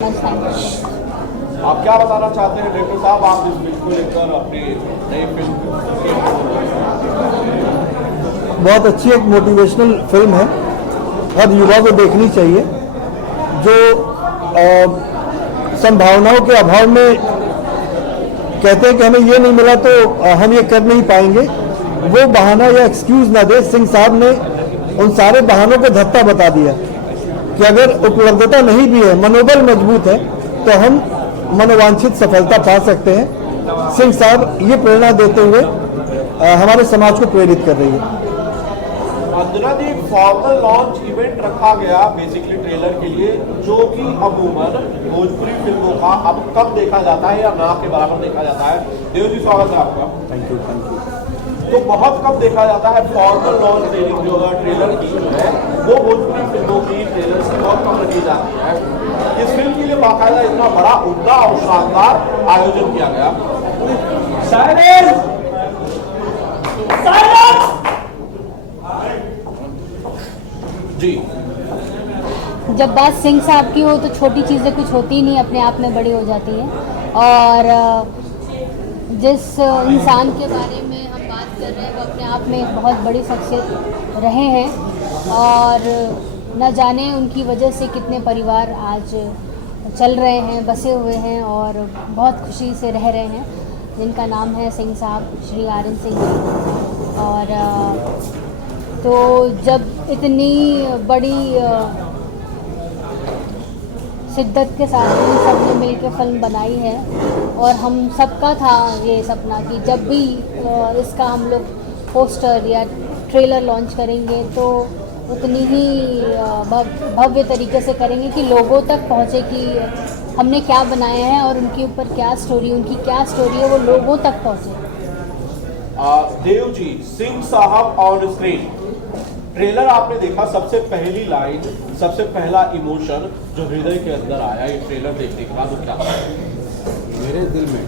आप क्या बताना चाहते हैं डायरेक्टर साहब, आप इस फिल्म को लेकर अपनी नई फिल्म बहुत अच्छी एक मोटिवेशनल फिल्म है, हर युवा को देखनी चाहिए। जो संभावनाओं के अभाव में कहते हैं कि हमें ये नहीं मिला तो हम ये कर नहीं पाएंगे, वो बहाना या एक्सक्यूज ना दे। सिंह साहब ने उन सारे बहानों को धत्ता बता दिया कि अगर उपलब्धता नहीं भी है, मनोबल मजबूत है, तो हम मनोवांछित सफलता पा सकते हैं। सिंह साहब ये प्रेरणा देते हुए हमारे समाज को प्रेरित कर रही है। अंजना जी, फॉर्मल लॉन्च इवेंट रखा गया बेसिकली ट्रेलर के लिए, जो कि अमूमन भोजपुरी फिल्मों का अब कम देखा जाता है या ना के बराबर देखा जाता है। देव जी, स्वागत है आपका। Thank you. तो बहुत कम देखा जाता है फॉर्मल लॉन्च जो ट्रेलर की है, वो भोजपुरी फिल्मों की ट्रेलर से बहुत कम रखी जाती है। इस फिल्म के लिए बाकायदा इतना बड़ा उम्दा और शानदार आयोजन किया गया। जी, जब बात सिंह साहब की हो तो छोटी चीज़ें कुछ होती ही नहीं, अपने आप में बड़ी हो जाती है। और जिस इंसान के बारे में हम बात कर रहे हैं वो अपने आप में एक बहुत बड़ी शख्सियत रहे हैं, और न जाने उनकी वजह से कितने परिवार आज चल रहे हैं, बसे हुए हैं और बहुत खुशी से रह रहे हैं, जिनका नाम है सिंह साहब, श्री आर्यन सिंह जी। और तो जब इतनी बड़ी शिद्दत के साथ हम सब ने मिलकर फिल्म बनाई है, और हम सबका था ये सपना कि जब भी इसका हम लोग पोस्टर या ट्रेलर लॉन्च करेंगे तो उतनी ही भव्य तरीके से करेंगे कि लोगों तक पहुँचे कि हमने क्या बनाया है और उनके ऊपर क्या स्टोरी, उनकी क्या स्टोरी है, वो लोगों तक पहुँचे। देव जी, सिंह साहब ऑन स्क्रीन ट्रेलर आपने देखा, सबसे पहली लाइन, सबसे पहला इमोशन जो हृदय के अंदर आया ये ट्रेलर देखने के बाद, वो क्या था? मेरे दिल में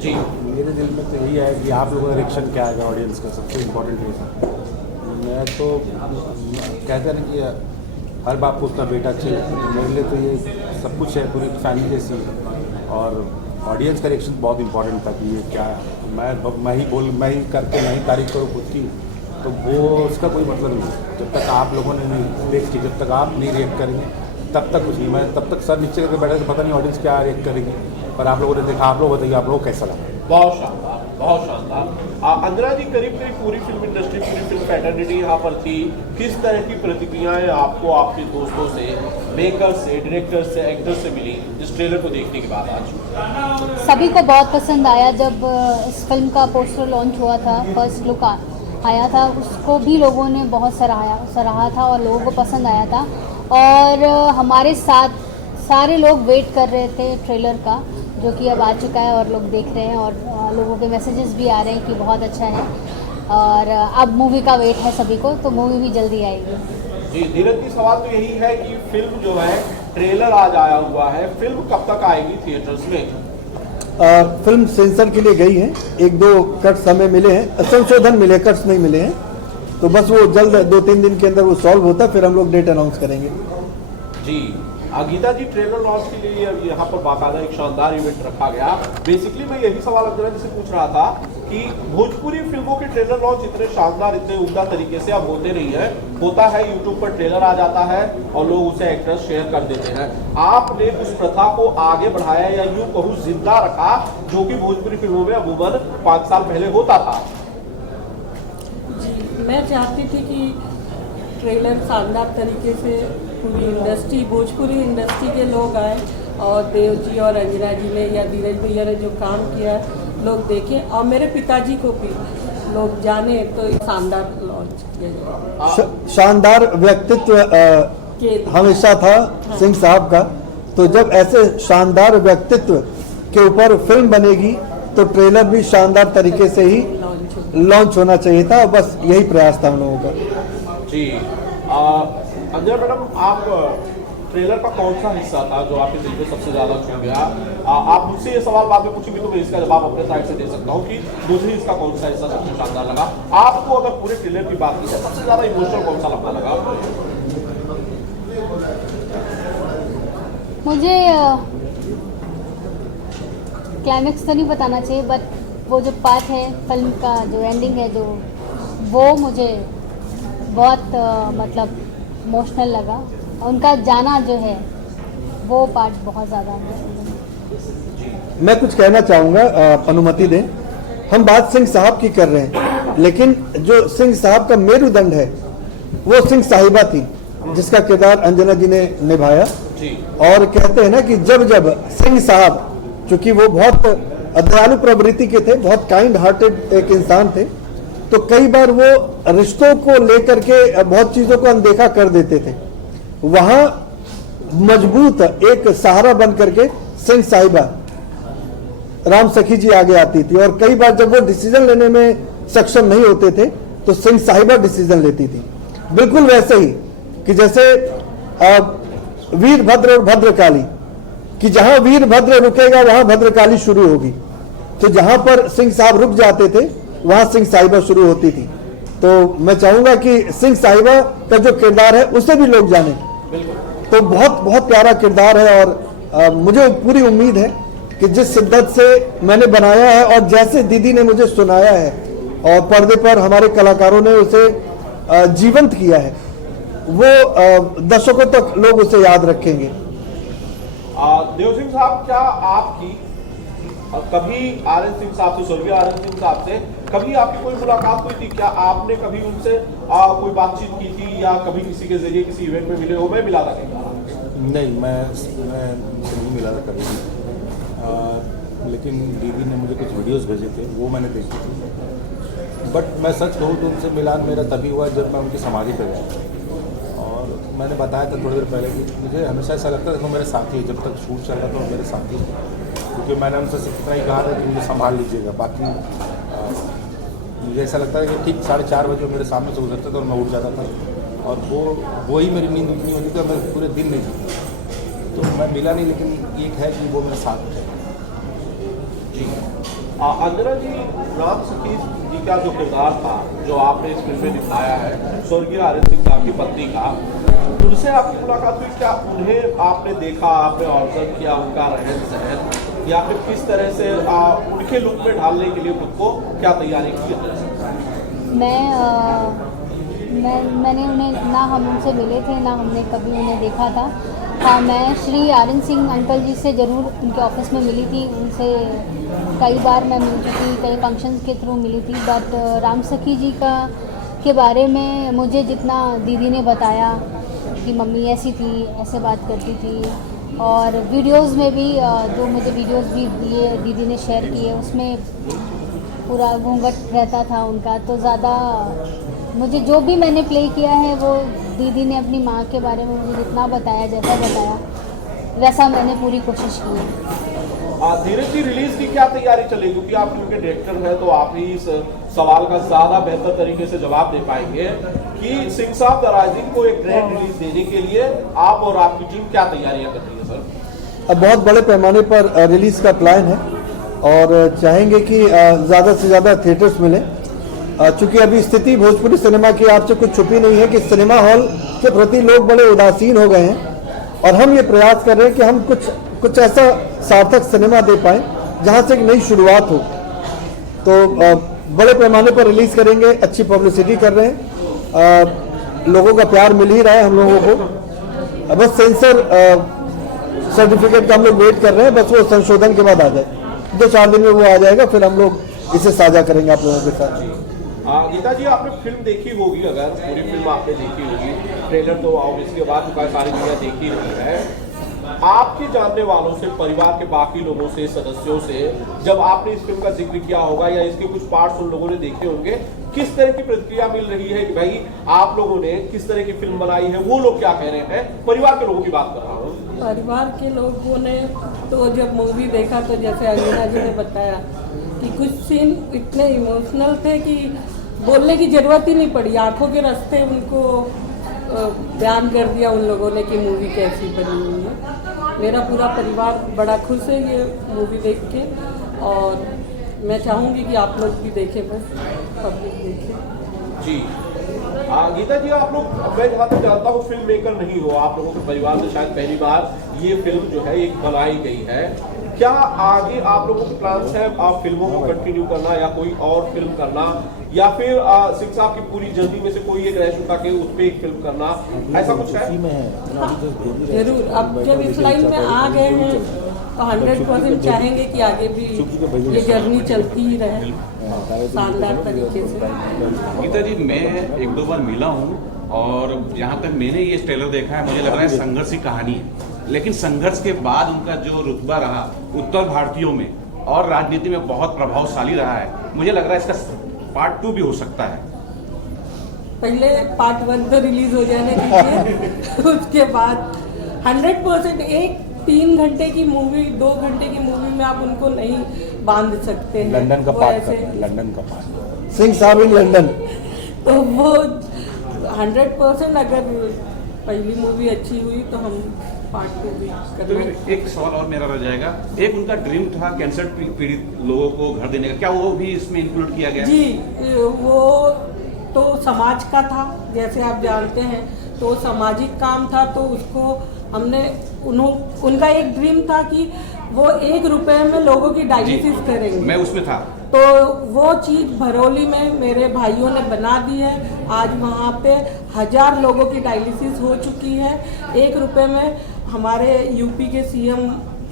जी, मेरे दिल में तो यही है कि आप लोगों का रिएक्शन क्या आएगा ऑडियंस का, सबसे इम्पोर्टेंट रीज़न। मैं तो कहते हैं ना कि हर बाप को उसका बेटा चाहिए, मेरे लिए तो ये सब कुछ है, पूरी फैमिली जैसी। और ऑडियंस का रिएक्शन बहुत इंपॉर्टेंट था कि ये क्या है। मैं ही करके मैं ही तारीफ करूँ खुद की, तो वो उसका कोई मतलब नहीं। जब तक आप लोगों ने नहीं देख के, जब तक आप नहीं रिएक्ट करेंगे तब तक कुछ नहीं। मैं तब तक सर नीचे करके बैठा तो पता नहीं ऑडियंस क्या रिएक्ट करेगी, पर आप लोगों ने देखा। आप लोग बताइए, आप लोगों को कैसा लगा? बहुत शानदार, बहुत शानदार। अंजना जी, करीब करीब पूरी फिल्म इंडस्ट्री, पूरी फिल्म फैटर्निटी यहाँ पर थी। किस तरह की प्रतिक्रियाएं आपको आपके दोस्तों से, मेकर से, डायरेक्टर से, एक्टर से मिली इस ट्रेलर को देखने के बाद आज? सभी को बहुत पसंद आया। जब इस फिल्म का पोस्टर लॉन्च हुआ था, फर्स्ट लुक आया था, उसको भी लोगों ने बहुत सराहा था और लोगों को पसंद आया था। और हमारे साथ सारे लोग वेट कर रहे थे ट्रेलर का, जो कि अब आ चुका है और लोग देख रहे हैं, और लोगों के मैसेजेस भी आ रहे हैं कि बहुत अच्छा है। और अब मूवी का वेट है सभी को, तो मूवी भी जल्दी आएगी। जी, धीरज जी, सवाल तो यही है कि फिल्म जो है, ट्रेलर आज आया हुआ है, फिल्म कब तक आएगी थिएटर्स में? फिल्म सेंसर के लिए गई है, 1-2 कट्स हमें मिले हैं, संशोधन मिले, कट्स नहीं मिले हैं, तो बस वो जल्द 2-3 दिन के अंदर वो सॉल्व होता है, फिर हम लोग डेट अनाउंस करेंगे। जी, गीता जी, ट्रेलर लॉन्च के लिए यहाँ पर बाकायदा एक शानदार इवेंट रखा गया। बेसिकली मैं यही सवाल अंजना जी से पूछ रहा था कि भोजपुरी फिल्मों के ट्रेलर लॉन्च इतने शानदार, इतने उम्दा तरीके से अब होते नहीं है। होता है यूट्यूब पर ट्रेलर आ जाता है और लोग उसे एक्टर्स शेयर कर देते हैं। आपने उस प्रथा को आगे बढ़ाया या यूं कहूँ जिंदा रखा, जो कि भोजपुरी फिल्मों में अमूमन 5 साल पहले होता था। जी, मैं चाहती थी कि ट्रेलर शानदार तरीके से पूरी इंडस्ट्री, भोजपुरी इंडस्ट्री के लोग आए, और देव जी और अंजना जी ने या धीरज भैया ने जो काम किया लोग देखें, और मेरे पिताजी को भी लोग जाने, तो शानदार लॉन्च किया जाए। शानदार व्यक्तित्व हमेशा था सिंह साहब का, तो जब ऐसे शानदार व्यक्तित्व के ऊपर फिल्म बनेगी तो ट्रेलर भी शानदार तरीके से ही लॉन्च होना चाहिए था। बस यही प्रयास था हम लोगों का। जी, अंजना मैडम, आप ट्रेलर का कौन सा हिस्सा था जो आपके दिल में सबसे ज्यादा छू गया? आप मुझसे ये सवाल बाद में पूछेंगे तो मैं इसका जवाब अपने साइड से दे सकता हूँ कि मुझे इसका कौन सा हिस्सा सबसे शानदार लगा। आपको अगर पूरे ट्रेलर की बात की जाए, सबसे ज्यादा इमोशनल कौन सा लगता लगा? मुझे क्लाइमेक्स तो नहीं बताना चाहिए, बट वो जो पार्ट है फिल्म का, जो एंडिंग है, जो वो मुझे बहुत मतलब इमोशनल लगा। उनका जाना जो है वो पार्ट बहुत ज़्यादा मैं कुछ कहना चाहूँगा, अनुमति दें। हम बात सिंह साहब की कर रहे हैं, लेकिन जो सिंह साहब का मेरुदंड है वो सिंह साहिबा थी, जिसका किरदार अंजना जी ने निभाया। और कहते हैं ना कि जब जब सिंह साहब, चूंकि वो बहुत दयालु प्रवृत्ति के थे, बहुत काइंड हार्टेड एक इंसान थे, तो कई बार वो रिश्तों को लेकर के बहुत चीजों को अनदेखा कर देते थे। वहां मजबूत एक सहारा बन करके सिंह साहिबा राम सखी जी आगे आती थी, और कई बार जब वो डिसीजन लेने में सक्षम नहीं होते थे तो सिंह साहिबा डिसीजन लेती थी। बिल्कुल वैसे ही कि जैसे वीरभद्र और भद्रकाली, कि जहां वीरभद्र रुकेगा वहां भद्रकाली शुरू होगी। तो जहां पर सिंह साहब रुक जाते थे वहां सिंह साहिबा शुरू होती थी। तो मैं चाहूंगा कि सिंह साहिबा का जो किरदार है उसे भी लोग जाने। तो बहुत बहुत प्यारा किरदार है, और मुझे पूरी उम्मीद है कि जिस शिद्दत से मैंने बनाया है और जैसे दीदी ने मुझे सुनाया है और पर्दे पर हमारे कलाकारों ने उसे जीवंत किया है, वो दर्शकों तक लोग उसे याद रखेंगे। देव सिंह साहब, क्या आपकी कभी आर.एन. सिंह साहब से, स्वर्गीय आर.एन. सिंह साहब से कभी आपकी कोई मुलाकात हुई थी? क्या आपने कभी उनसे कोई बातचीत की थी, या कभी किसी के जरिए किसी इवेंट में मिले हो? मैं मिला था नहीं, मैं नहीं मिला था कभी, लेकिन दीदी ने मुझे कुछ वीडियोस भेजे थे, वो मैंने देखी थी। बट मैं सच कहूँ तो उनसे मिलान मेरा तभी हुआ जब मैं उनकी समाधि पर गया। और मैंने बताया था थोड़ी देर पहले कि मुझे हमेशा ऐसा लगता था कि वो मेरे साथी, जब तक शूट चल रहा था वो मेरे साथी, क्योंकि मैंने उनसे सिर्फ इतना ही कहा था कि मुझे संभाल लीजिएगा। बाकी मुझे ऐसा लगता है कि ठीक 4:30 बजे मेरे सामने से गुजरते थे और मैं उठ जाता था, और वो ही मेरी नींद उतनी होती थी, मैं पूरे दिन नहीं जीता। तो मैं मिला नहीं, लेकिन एक है कि वो मेरे साथ है। अंजना जी, राम सखी जी का जो किरदार था, जो आपने इस फिल्म में दिखाया है, स्वर्गीय आर.एन. सिंह साहब की पत्नी का, उनसे आपकी मुलाकात हुई? क्या उन्हें आपने देखा, आपने ऑब्जर्व किया उनका रहन सहन, या फिर किस तरह से उनके लुक में ढालने के लिए खुद को क्या तैयारी की? मैंने उन्हें ना, हम उनसे मिले थे ना हमने कभी उन्हें देखा था। हाँ, मैं श्री आर.एन. सिंह अंकल जी से ज़रूर उनके ऑफिस में मिली थी। उनसे कई बार मैं मिल चुकी, कई फंक्शंस के थ्रू मिली थी। बट राम सखी जी के बारे में मुझे जितना दीदी ने बताया कि मम्मी ऐसी थी, ऐसे बात करती थी, और वीडियोस में भी जो मुझे वीडियोस भी दिए दीदी ने शेयर किए, उसमें पूरा घूंघट रहता था उनका। तो ज़्यादा मुझे जो भी मैंने प्ले किया है वो दीदी ने अपनी माँ के बारे में मुझे जितना बताया, जैसा बताया वैसा मैंने पूरी कोशिश की है। धीरज जी, रिलीज की क्या तैयारी चलेगी? क्योंकि आप फिल्म के डायरेक्टर हैं, तो आप ही इस सवाल का ज़्यादा बेहतर तरीके से जवाब दे पाएंगे कि सिंह साहब द राइजिंग को एक ग्रैंड रिलीज देने के लिए आप और आपकी टीम क्या तैयारियां कर रही है सर? अब बहुत बड़े पैमाने पर रिलीज का प्लान है, और चाहेंगे कि ज़्यादा से ज़्यादा थिएटर्स मिले। चूंकि अभी स्थिति भोजपुरी सिनेमा की आपसे कुछ छुपी नहीं है कि सिनेमा हॉल के प्रति लोग बड़े उदासीन हो गए हैं, और हम ये प्रयास कर रहे हैं कि हम कुछ ऐसा सार्थक सिनेमा दे पाएं जहां से एक नई शुरुआत हो। तो बड़े पैमाने पर रिलीज करेंगे, अच्छी पब्लिसिटी कर रहे हैं, लोगों का प्यार मिल ही रहा है हम लोगों को। बस सेंसर सर्टिफिकेट का हम लोग वेट कर रहे हैं, बस वो संशोधन के बाद आ जाए, 2-4 दिन में वो आ जाएगा, फिर हम लोग इसे साझा करेंगे आप लोगों के साथ। गीता जी, आपने फिल्म देखी होगी, अगर पूरी फिल्म आपने देखी होगी, ट्रेलर तो ऑब्वियसली बाद सारी दुनिया देखी रही है। आपके जानने वालों से, परिवार के बाकी लोगों से, सदस्यों से, जब आपने इस फिल्म का जिक्र किया होगा या इसके कुछ पार्ट्स उन लोगों ने देखे होंगे, किस तरह की प्रतिक्रिया मिल रही है कि भाई आप लोगों ने किस तरह की फिल्म बनाई है? वो लोग क्या कह रहे हैं? परिवार के लोगों की बात कर रहा हूँ। परिवार के लोगों ने तो जब मूवी देखा तो जैसे अंजना जी ने बताया कि कुछ सीन इतने इमोशनल थे कि बोलने की ज़रूरत ही नहीं पड़ी, आंखों के रास्ते उनको बयान कर दिया उन लोगों ने कि मूवी कैसी बनी हुई है। मेरा पूरा परिवार बड़ा खुश है ये मूवी देख के, और मैं चाहूँगी कि आप लोग भी देखें, बस पब्लिक देखें। जी, गीता जी, आप लोग, मैं जहाँ तक जानता हूँ फिल्म मेकर नहीं हो, आप लोगों के परिवार में शायद पहली बार ये फिल्म जो है एक बनाई गई है। क्या आगे आप लोगों के प्लान्स है आप फिल्मों को कंटिन्यू करना या कोई और फिल्म करना, या फिर सिंह साहब की पूरी जर्नी में से कोई एक रह चुका के उस पर एक फिल्म करना, ऐसा कुछ है? जरूर, अब जब इस लाइन में आ गए हैं तो 100% चाहेंगे कि आगे भी ये जर्नी चलती ही रहे शानदार तरीके से। गीता जी, मैं एक दो बार मिला हूँ और जहाँ तक मैंने ये ट्रेलर देखा है मुझे लग रहा है संघर्ष की कहानी है, लेकिन संघर्ष के बाद उनका जो रुतबा रहा उत्तर भारतीयों में और राजनीति में बहुत प्रभावशाली रहा है। मुझे लग रहा है इसका पार्ट 2 भी हो सकता है। पहले पार्ट 1 तो रिलीज हो जाने दीजिए उसके बाद 100% एक 3 घंटे की मूवी 2 घंटे की मूवी में आप उनको नहीं बांध सकते हैं। लंदन का वो पार्ट ऐसे करना है, लंदन का पार्ट। सिंह साहब इन लंदन। तो वो 100% अगर पहली मूवी अच्छी हुई तो हम पार्ट 2 भी तो करेंगे। एक सवाल और मेरा रह जाएगा, एक उनका ड्रीम था कैंसर पीड़ित लोगों को घर देने का, क्या वो भी इसमें इंक्लूड किया गया? जी, वो तो समाज का था, जैसे आप जानते हैं, तो सामाजिक काम था, तो उसको हमने उनका एक ड्रीम था कि वो 1 रुपए में लोगों की डायलिसिस करेंगे। मैं उसमें था। तो वो चीज़ भरौली में मेरे भाइयों ने बना दी है। आज वहाँ पे 1000 लोगों की डायलिसिस हो चुकी है। 1 रुपए में हमारे यूपी के सीएम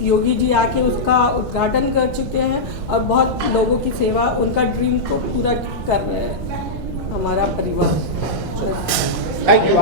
योगी जी आके उसका उद्घाटन कर चुके हैं और बहुत लोगों की सेवा, उनका ड्रीम को पूरा कर रहे हैं हमारा परिवार। Thank you.